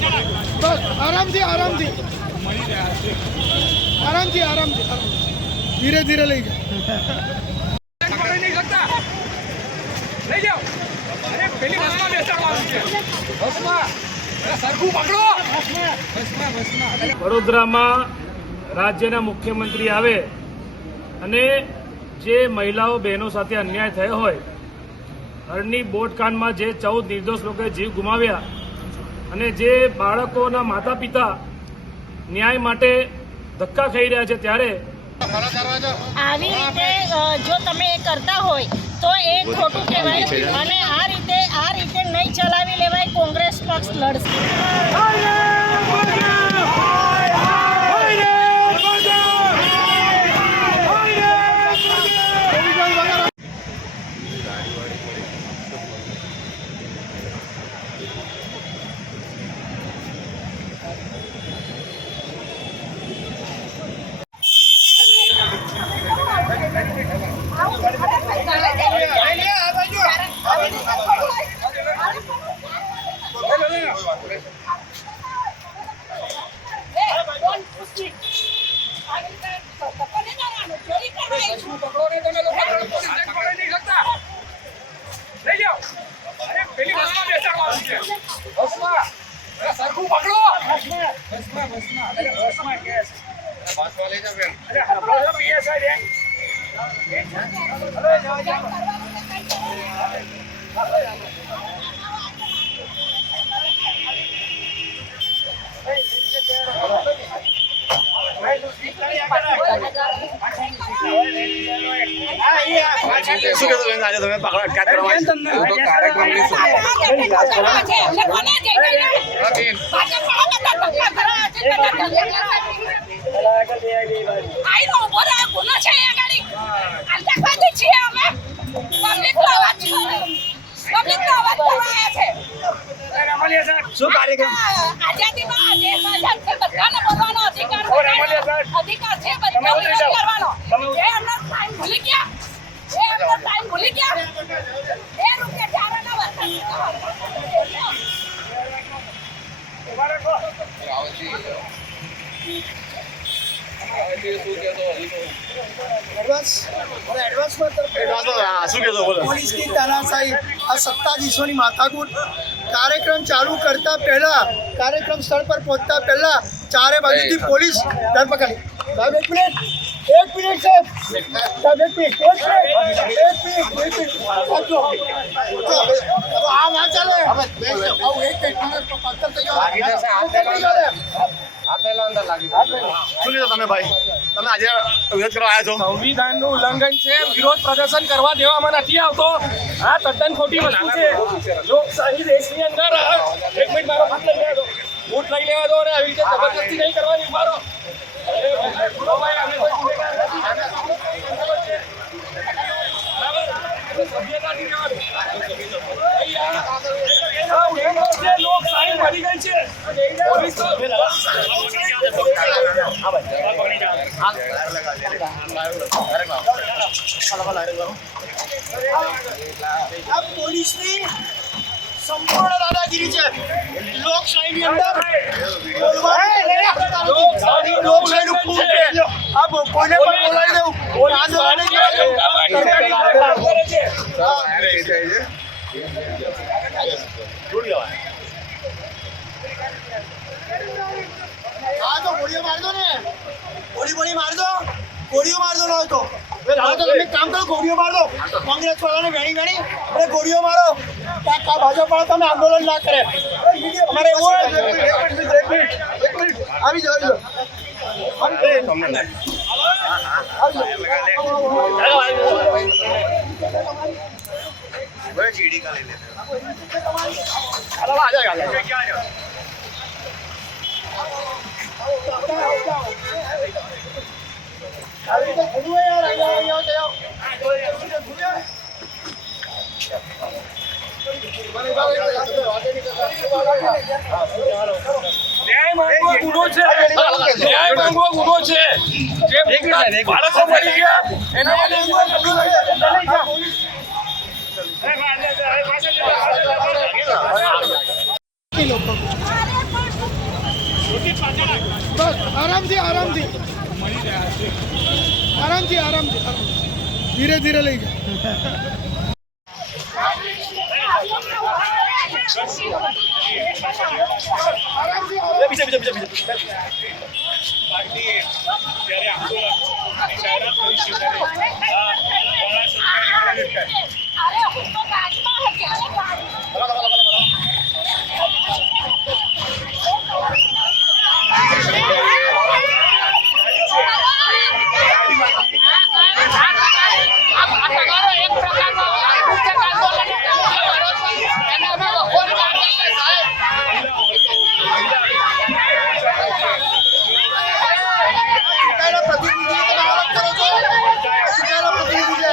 બસ આરામથી આરામથી. આરામથી આરામથી. ધીરે ધીરે લઈ જાઓ પકડી નહીં શકતા લઈ જાઓ. અરે પેલી બસમાં બેસાડવાનું છે. બસમાં. સરખું પકડો. બસમાં બસમાં વડોદરામાં રાજ્યના મુખ્યમંત્રી આવે અને જે મહિલાઓ બહેનો સાથે અન્યાય થયો હોય હરની બોટકાંડમાં જે ચૌદ નિર્દોષ લોકોએ જીવ ગુમાવ્યા અને જે બાળકોના માતા પિતા ન્યાય માટે ધક્કા ખાઈ રહ્યા છે ત્યારે આવી રીતે જો તમે એ કરતા હોય તો એ ખોટું કહેવાય. અને આ રીતે આ રીતે નહીં ચલાવી લેવાય કોંગ્રેસ પક્ષ લડશે સરખું પકડો ને તમે લોકો પોલીસ પકડી નહીં શકતા લઈ જાઓ અરે પેલી બસમાં બેસાડવાનું છે બસમાં અરે સરખું પકડો બસમાં બસમાં અરે બસમાં કે છે અરે આપણો તો PSI છે. અરે જાઓ, જાઓ. શું કહેતો બેન આજે તમે પકડો અટકાત કરવા શું કાર્યક્રમ આઝાદીમાં દેશમાં આઝાદ છે. બધાને બોલવાનો અધિકાર છે અધિકાર છે બધાને વિરોધ કરવાનો એ એમનો ટાઈમ ભૂલી ગયા એ એમનો ટાઈમ ભૂલી ગયા એ રૂપિયા ચારાના વર્તન એડવાન્સ મને એડવાન્સમાં તરફ એડવાન્સમાં હા, શું કહેતો બોલો? પોલીસની તાનાશાહી આ સત્તાધીશોની માથાકૂટ. કાર્યક્રમ ચાલુ કરતા પહેલા કાર્યક્રમ સ્થળ પર પહોંચતા પહેલા ચારે બાજુથી પોલીસ ધરપકડ સાહેબ એક મિનિટ. એક મિનિટ સાહેબ. સાહેબ એક મિનિટ. એક મિનિટ. એક મિનિટ. એક આ ના ચાલે. આવું એક મિનિટ તો પથ્થર થઈ ગયો. શું તમે ભાઈ? તમે આજે વિરોધ કરવા આવ્યા છો? સંવિધાનનું ઉલ્લંઘન છે. વિરોધ પ્રદર્શન કરવા દેવામાં નથી આવતો. આ તદ્દન ખોટી વસ્તુ છે. લોકશાહી દેશની અંદર એક મિનિટ મારો બૂટ લઈ લેવા દો. બૂટ લઈ લેવા દો અને આવી રીતે જબરદસ્તી નહીં કરવાની. મારો પોલીસની સંપૂર્ણ દાદાગીરી છે લોકશાહીની અંદર આ કોઈને પણ બોલાવી દઉં? કરવા દેવું. હા તો ગોળીઓ મારજો ને. ગોળી ગોળી મારજો ગોળીઓ મારજો ન તો. હા તો તમે કામ કરો ગોળીઓ માર. કોંગ્રેસ વાળાને વેણી વેણી. અને ગોળીઓ મારો. કા કા ભાજપ વાળા તમે આંદોલન ના કરે. અમારે એવું હોય. Minute minute. આવી જાઓ આવી જાઓ. આવી રીતે ખુલ્લું હોય યાર આવી જાઓ આવી જાઓ આવી જાઓ ન્યાય માંગવો છે આરામથી આરામથી આરામથી આરામથી. ધીરે ધીરે લઈ જાઓ અરે હું તો ગાડીમાં હતી અરે ગાડી ચૂંટાયેલા પ્રતિનિધિ તમે આરોપ કરો છો ચૂંટાયેલા પ્રતિનિધિ છે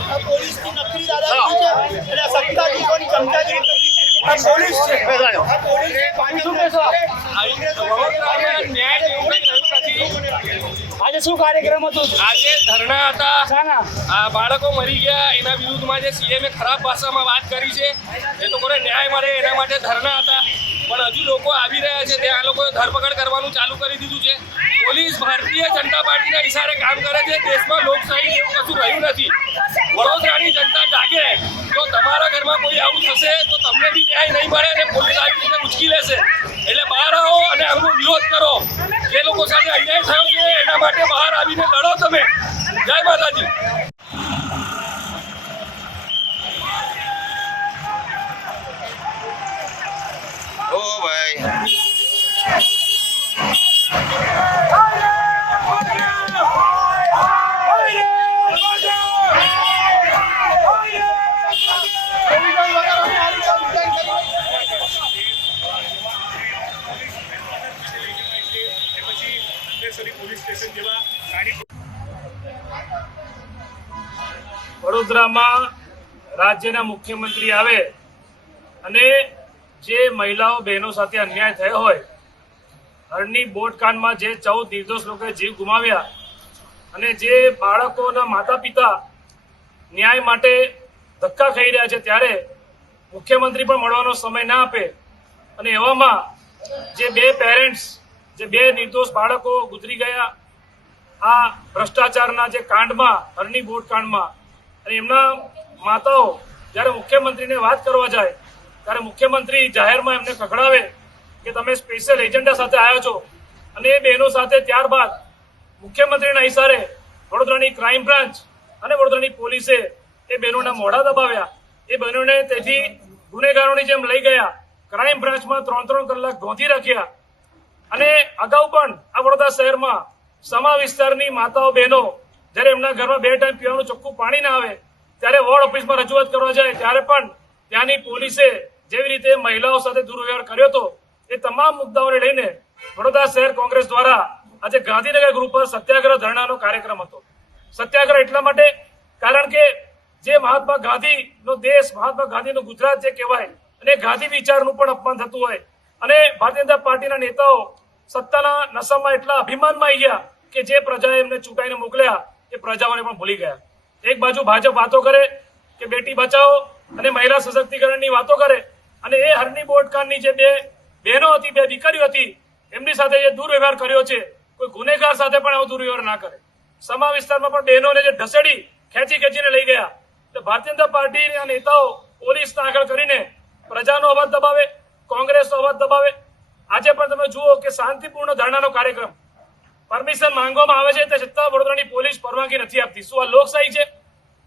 આ પોલીસની નકરી દાદાગીરી છે એટલે સત્તાધીશોની ચમચાગીરી આ પોલીસ છે. આ પોલીસ આજે શું કાર્યક્રમ હતો? આજે ધરણા હતા. આ બાળકો મરી ગયા. એના વિરુદ્ધમાં જે સીએમએ ખરાબ ભાષામાં વાત કરી છે એ લોકોને ન્યાય મળે. એના માટે ધરણા હતા. પણ હજુ લોકો આવી રહ્યા છે. ત્યાં આ લોકોએ ધરપકડ કરવાનું ચાલુ કરી દીધું છે. પોલીસ ભારતીય જનતા પાર્ટીના ઇશારે કામ કરે છે. દેશમાં લોકશાહી એવું કશું રહ્યું નથી. વડોદરાની જનતા જાગે. જો તમારા ઘરમાં કોઈ આવું થશે, તો તમને બી ન્યાય નહીં મળે અને પોલીસ આવી રીતે ઉચકી લેશે. એટલે બહાર આવો અને આમનો વિરોધ કરો. જે લોકો સાથે અન્યાય થયો છે, એના માટે બહાર આવીને લડો તમે. જય માતાજી. વડોદરામાં રાજ્યના મુખ્યમંત્રી આવે અને જે મહિલાઓ બહેનો સાથે અન્યાય થયો હોય હરની બોટકાંડમાં જે ચૌદ નિર્દોષ લોકોએ જીવ ગુમાવ્યા અને જે બાળકોના માતા પિતા ન્યાય માટે ધક્કા ખાઈ રહ્યા છે ત્યારે મુખ્યમંત્રી પણ મળવાનો સમય ના આપે અને એવામાં જે બે પેરેન્ટ્સ જે બે નિર્દોષ બાળકો ગુજરી ગયા, આ ભ્રષ્ટાચારના જે કાંડમાં હરની બોટ કાંડમાં અને એમના માતાઓ જ્યારે મુખ્યમંત્રીને વાત કરવા જાય, ત્યારે મુખ્યમંત્રી જાહેરમાં એમને કકડાવે કે તમે સ્પેશિયલ એજન્ડા સાથે આવ્યા છો. અને એ બહેનો સાથે ત્યારબાદ મુખ્યમંત્રીના ઇશારે વડોદરાની ક્રાઇમ બ્રાન્ચ અને વડોદરાની પોલીસે એ બહેનોના મોઢા દબાવ્યા. એ બહેનોને તેથી ગુનેગારોની જેમ લઈ ગયા ક્રાઇમ બ્રાન્ચમાં ત્રણ ત્રણ કલાક ગોંધી રાખ્યા. અને અગાઉ પણ આ વડોદરા શહેરમાં સમા વિસ્તારની માતાઓ બહેનો જ્યારે એમના ઘરમાં બે ટાઈમ પીવાનું ચોખ્ખું પાણી ના આવે ત્યારે વોર્ડ ઓફિસમાં રજૂઆત કરવા જાય, ત્યારે પણ ત્યાંની પોલીસે જેવી રીતે મહિલાઓ સાથે દુર્વ્યવહાર કર્યો હતો, એ તમામ મુદ્દાઓને લઈને વડોદરા શહેર કોંગ્રેસ દ્વારા આજે ગાંધીનગર ગ્રુપ પર સત્યાગ્રહ ધરણાનો કાર્યક્રમ હતો. સત્યાગ્રહ એટલા માટે, કારણ કે જે મહાત્મા ગાંધીનો દેશ, મહાત્મા ગાંધીનું ગુજરાત જે કહેવાય, અને ગાંધી વિચારનું પણ અપમાન થતું હોય, અને ભારતીય જનતા પાર્ટીના નેતાઓ સત્તાના નશામાં એટલા અભિમાનમાં આવી ગયા કે જે પ્રજાએ એમને ચૂંટાઈને મોકલ્યા, એ પ્રજાઓને પણ ભૂલી ગયા. એક બાજુ ભાજપ વાતો કરે કે બેટી બચાવો અને મહિલા સશક્તિકરણની વાતો કરે. અને એ હરની બોટકાંડની જે બે બહેનો હતી, બે દીકરીઓ હતી, એમની સાથે જે દુર્વ્યવહાર કર્યો છે, કોઈ ગુનેગાર સાથે પણ આવો દુર્વ્યવહાર ના કરે. સમા વિસ્તારમાં પણ બહેનોને જે ઢસેડી ખેંચી ખેંચીને લઈ ગયા. તો ભારતીય જનતા પાર્ટીના નેતાઓ પોલીસના આગળ કરીને પ્રજાનો અવાજ દબાવે, કોંગ્રેસનો અવાજ દબાવે. આજે પણ તમે જુઓ કે શાંતિપૂર્ણ ધરણાનો કાર્યક્રમ પરમિશન માંગવામાં આવે છે તે છતાં વડોદરાની પોલીસ પરવાનગી નથી આપતી. શું આ લોકશાહી છે?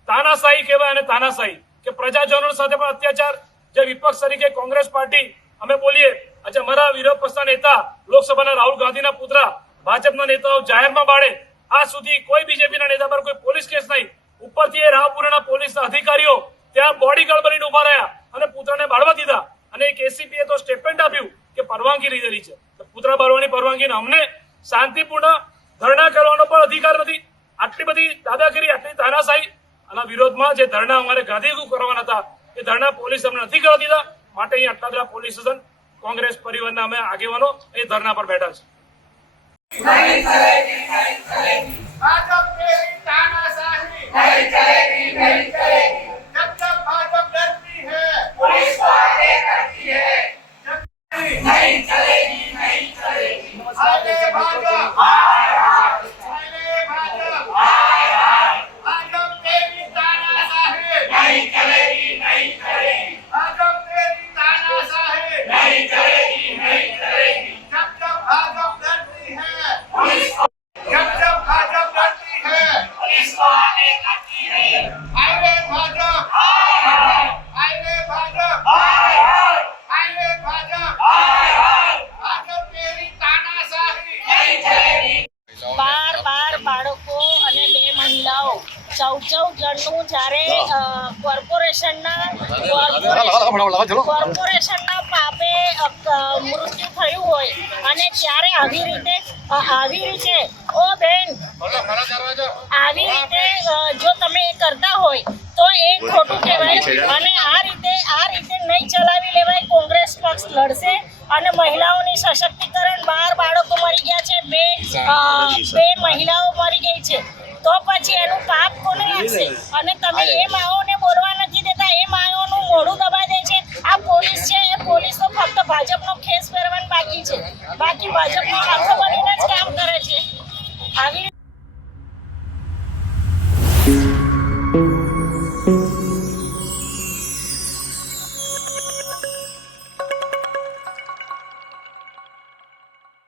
તાનાશાહી કહેવાય અને તાનાશાહી. કે પ્રજાજનો સાથે પણ અત્યાચાર? જે વિપક્ષ તરીકે કોંગ્રેસ પાર્ટી, અમે બોલીએ, આજે અમારા વિરોધ પક્ષના નેતા, લોકસભાના રાહુલ ગાંધીના પુત્ર, ભાજપના નેતાઓ જાહેરમાં બાળે. આ સુધી કોઈ બીજેપીના નેતા પર કોઈ પોલીસ કેસ નહીં. ઉપરથી એ રાવપુરાના પોલીસના અધિકારીઓ ત્યાં બોડીગાર્ડ બનીને ઊભા રહ્યા અને પુત્રને બાળવા દીધા. અને એક એસીપીએ તો સ્ટેટમેન્ટ આપ્યું કે પરવાનગી લીધેલી છે. પુત્ર બાળવાની પરવાનગી અમને શાંતિપૂર્ણ ધરણા કરવાનો પણ અધિકાર નથી. આટલી બધી દાદાગીરી આટલી તાનાશાહી આના વિરોધમાં જે ધરણા અમારે ગાંધીગુ કરવાના હતા એ ધરણા પોલીસ અમને નથી કરવા દીધા. માટે અહીં અટલાદરા પોલીસ સ્ટેશન કોંગ્રેસ પરિવારના અમે આગેવાનો એ ધરણા પર બેઠા છે. ભાજપ તેરી તાનાશાહી કોર્પોરેશનના પાપે મૃત્યુ થયું હોય અને ત્યારે આવી રીતે આવી રીતે, ઓ બેન, આવી રીતે જો તમે એ કરતા હોય તો એ ખોટું કહેવાય અને આ રીતે આ રીતે નહીં ચલાવી લેવાય, કોંગ્રેસ પક્ષ લડશે અને મહિલાઓની સશક્તિકરણ બાર બાળકો મરી ગયા છે, બે બે મહિલાઓ મરી ગઈ છે, તો પછી એનું પાપ કોને લાગશે? અને તમે એ માઓને બોલવા